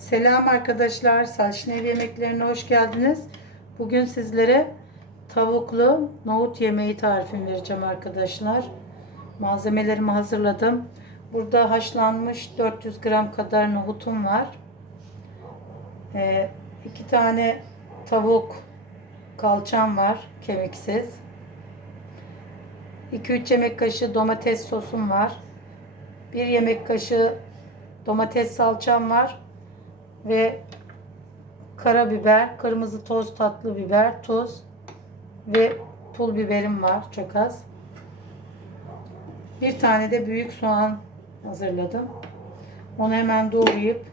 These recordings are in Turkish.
Selam arkadaşlar. Salçın ev yemeklerine hoş geldiniz. Bugün sizlere tavuklu nohut yemeği tarifini vereceğim arkadaşlar. Malzemelerimi hazırladım. Burada haşlanmış 400 gram kadar nohutum var. Ee, iki tane tavuk kalçam var kemiksiz. 2-3 yemek kaşığı domates sosum var. 1 yemek kaşığı domates salçam var ve karabiber, kırmızı toz tatlı biber, tuz ve pul biberim var çok az. Bir tane de büyük soğan hazırladım. Onu hemen doğrayıp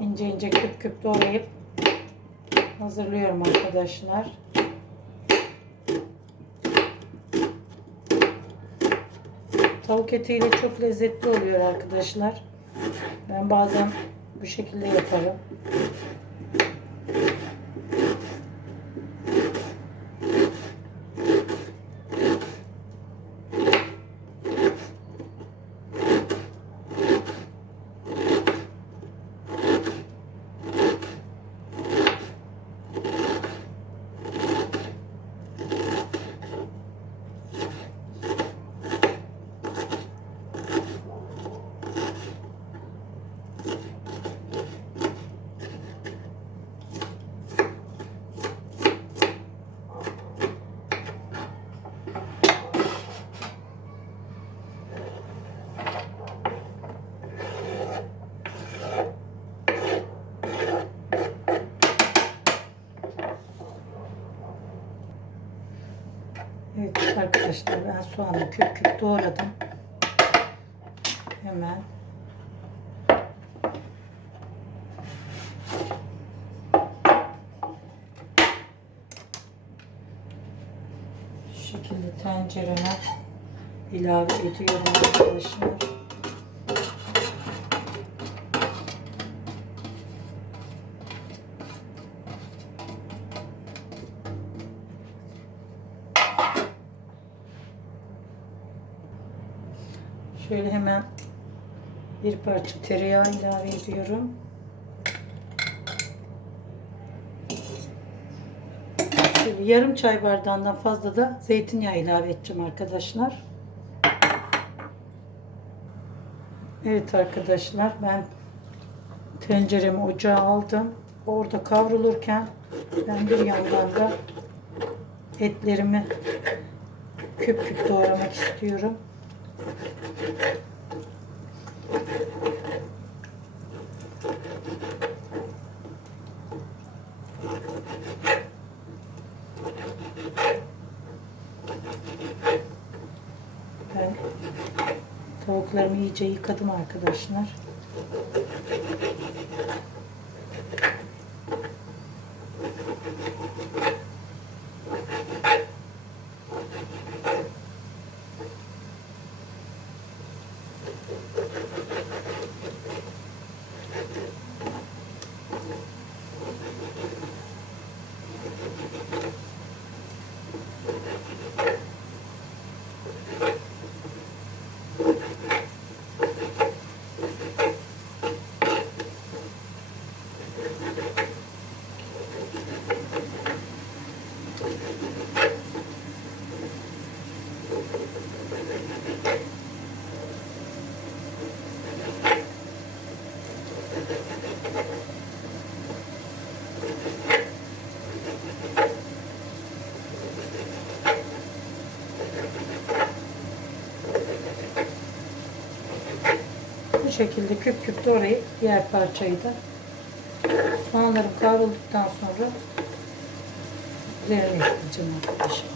ince ince küp küp doğrayıp hazırlıyorum arkadaşlar. Tavuk etiyle çok lezzetli oluyor arkadaşlar. Ben bazen bu şekilde yaparım. Evet arkadaşlar ben soğanı küp küp doğradım. Hemen şekilde tencereme ilave ediyorum arkadaşlar. Şöyle hemen bir parça tereyağı ilave ediyorum. Şöyle yarım çay bardağından fazla da zeytinyağı ilave edeceğim arkadaşlar. Evet arkadaşlar ben tenceremi ocağa aldım. Orada kavrulurken ben bir yandan da etlerimi küp küp doğramak istiyorum. Ben tavuklarımı iyice yıkadım arkadaşlar. Şekilde küp küp doğrayıp diğer parçayı da soğanlarım kavrulduktan sonra üzerine ekleyeceğim arkadaşlar.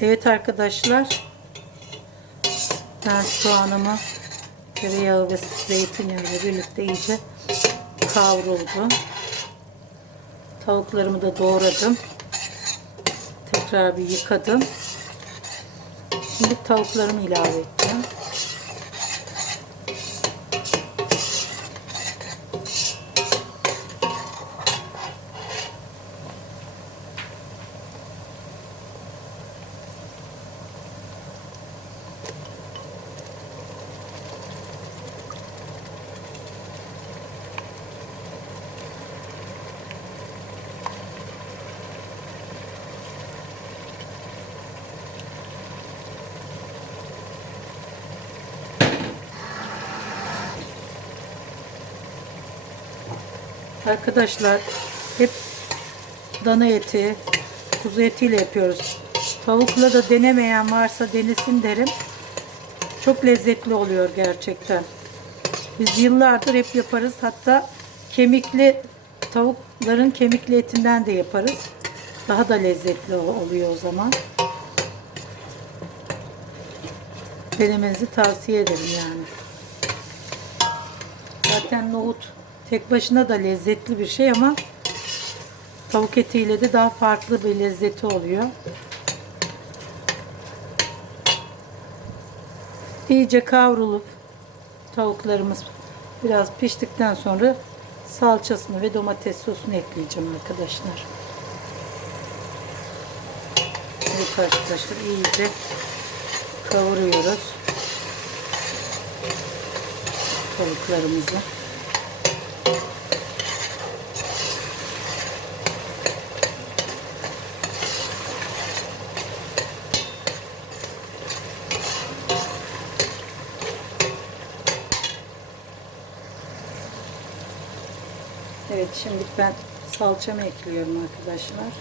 Evet arkadaşlar ben soğanımı tereyağı ve zeytinyağı ile birlikte iyice kavruldu. Tavuklarımı da doğradım. Tekrar bir yıkadım. Şimdi tavuklarımı ilave edeceğim. Arkadaşlar hep dana eti, kuzu etiyle yapıyoruz. Tavukla da denemeyen varsa denesin derim. Çok lezzetli oluyor gerçekten. Biz yıllardır hep yaparız. Hatta kemikli tavukların kemikli etinden de yaparız. Daha da lezzetli oluyor o zaman. Denemenizi tavsiye ederim yani. Zaten nohut tek başına da lezzetli bir şey ama tavuk etiyle de daha farklı bir lezzeti oluyor. İyice kavrulup tavuklarımız biraz piştikten sonra salçasını ve domates sosunu ekleyeceğim arkadaşlar. Evet arkadaşlar iyice kavuruyoruz tavuklarımızı. Evet şimdi ben salçamı ekliyorum arkadaşlar.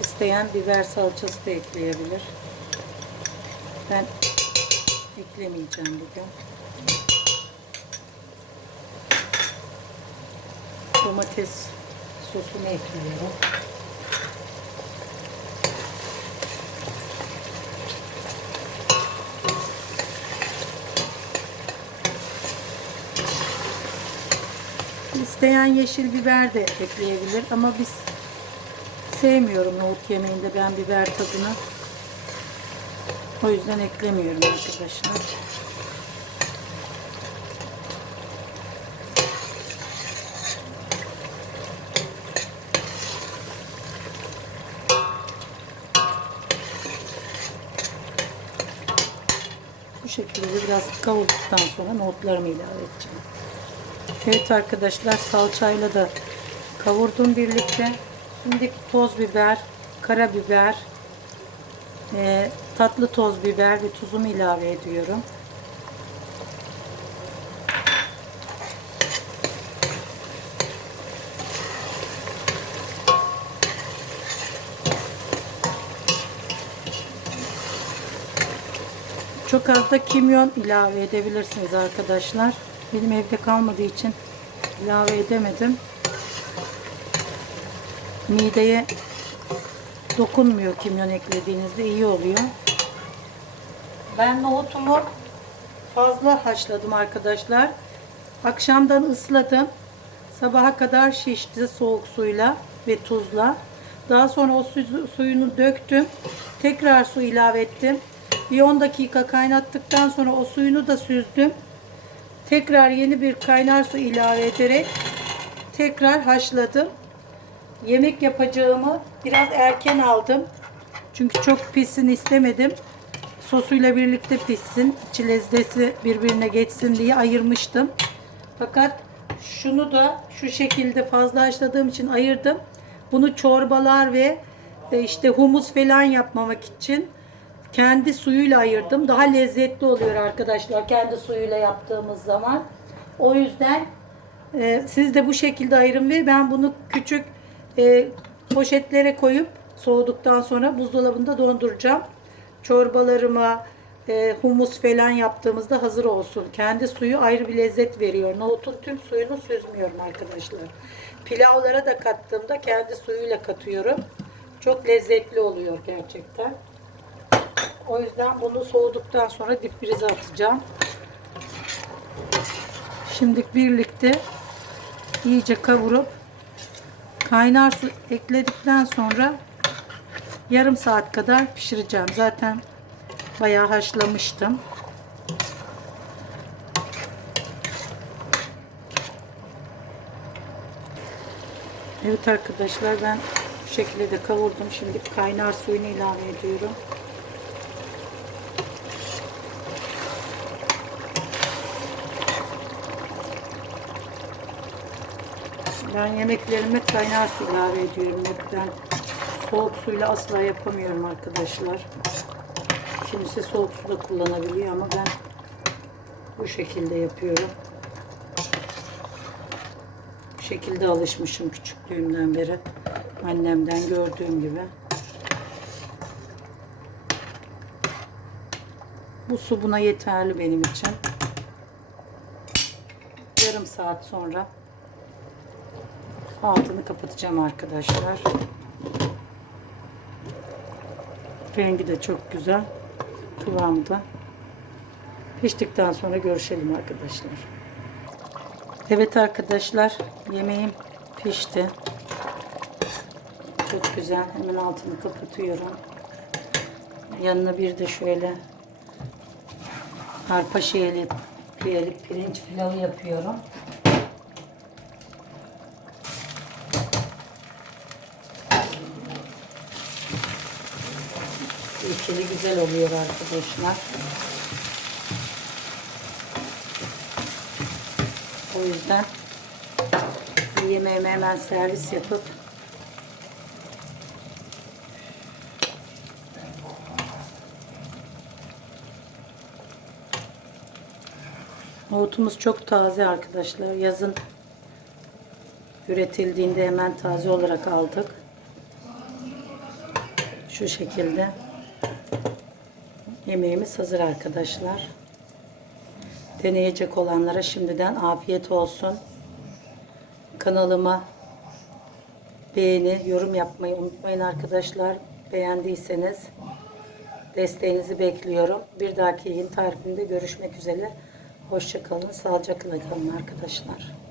İsteyen biber salçası da ekleyebilir. Ben eklemeyeceğim bugün. Domates sosunu ekliyorum. İsteyen yeşil biber de ekleyebilir ama biz sevmiyorum nohut yemeğinde ben biber tadını. O yüzden eklemiyorum arkadaşlar. Bu şekilde biraz kavurduktan sonra nohutlarımı ilave edeceğim. Evet arkadaşlar salçayla da kavurdum birlikte. Şimdi toz biber, karabiber, e, tatlı toz biber ve tuzumu ilave ediyorum. Çok az da kimyon ilave edebilirsiniz arkadaşlar. Benim evde kalmadığı için ilave edemedim. Mideye dokunmuyor kimyon eklediğinizde iyi oluyor. Ben nohutumu fazla haşladım arkadaşlar. Akşamdan ısladım. Sabaha kadar şişti soğuk suyla ve tuzla. Daha sonra o su- suyunu döktüm. Tekrar su ilave ettim. Bir 10 dakika kaynattıktan sonra o suyunu da süzdüm. Tekrar yeni bir kaynar su ilave ederek tekrar haşladım. Yemek yapacağımı biraz erken aldım. Çünkü çok pişsin istemedim. Sosuyla birlikte pişsin. İçi lezzeti birbirine geçsin diye ayırmıştım. Fakat şunu da şu şekilde fazla haşladığım için ayırdım. Bunu çorbalar ve e, işte humus falan yapmamak için kendi suyuyla ayırdım. Daha lezzetli oluyor arkadaşlar kendi suyuyla yaptığımız zaman. O yüzden e, siz de bu şekilde ayırın ve ben bunu küçük e, poşetlere koyup soğuduktan sonra buzdolabında donduracağım. Çorbalarıma, e, humus falan yaptığımızda hazır olsun. Kendi suyu ayrı bir lezzet veriyor. Nohutun tüm suyunu süzmüyorum arkadaşlar. Pilavlara da kattığımda kendi suyuyla katıyorum. Çok lezzetli oluyor gerçekten. O yüzden bunu soğuduktan sonra difrize atacağım. Şimdi birlikte iyice kavurup kaynar su ekledikten sonra yarım saat kadar pişireceğim. Zaten bayağı haşlamıştım. Evet arkadaşlar ben bu şekilde de kavurdum. Şimdi kaynar suyunu ilave ediyorum. Ben yemeklerime kaynar su ilave ediyorum. Hep ben soğuk suyla asla yapamıyorum arkadaşlar. Kimisi soğuk su da kullanabiliyor ama ben bu şekilde yapıyorum. Bu şekilde alışmışım küçüklüğümden beri. Annemden gördüğüm gibi. Bu su buna yeterli benim için. Yarım saat sonra altını kapatacağım arkadaşlar. Rengi de çok güzel. Kıvamı da. Piştikten sonra görüşelim arkadaşlar. Evet arkadaşlar yemeğim pişti. Çok güzel. Hemen altını kapatıyorum. Yanına bir de şöyle arpa şeheli piyeli pirinç pilavı yapıyorum. İçeri güzel oluyor arkadaşlar. O yüzden yemeğimi hemen servis yapıp Nohutumuz çok taze arkadaşlar. Yazın üretildiğinde hemen taze olarak aldık. Şu şekilde yemeğimiz hazır arkadaşlar. Deneyecek olanlara şimdiden afiyet olsun. Kanalıma beğeni, yorum yapmayı unutmayın arkadaşlar. Beğendiyseniz desteğinizi bekliyorum. Bir dahaki yayın tarifinde görüşmek üzere. Hoşçakalın, sağlıcakla kalın arkadaşlar.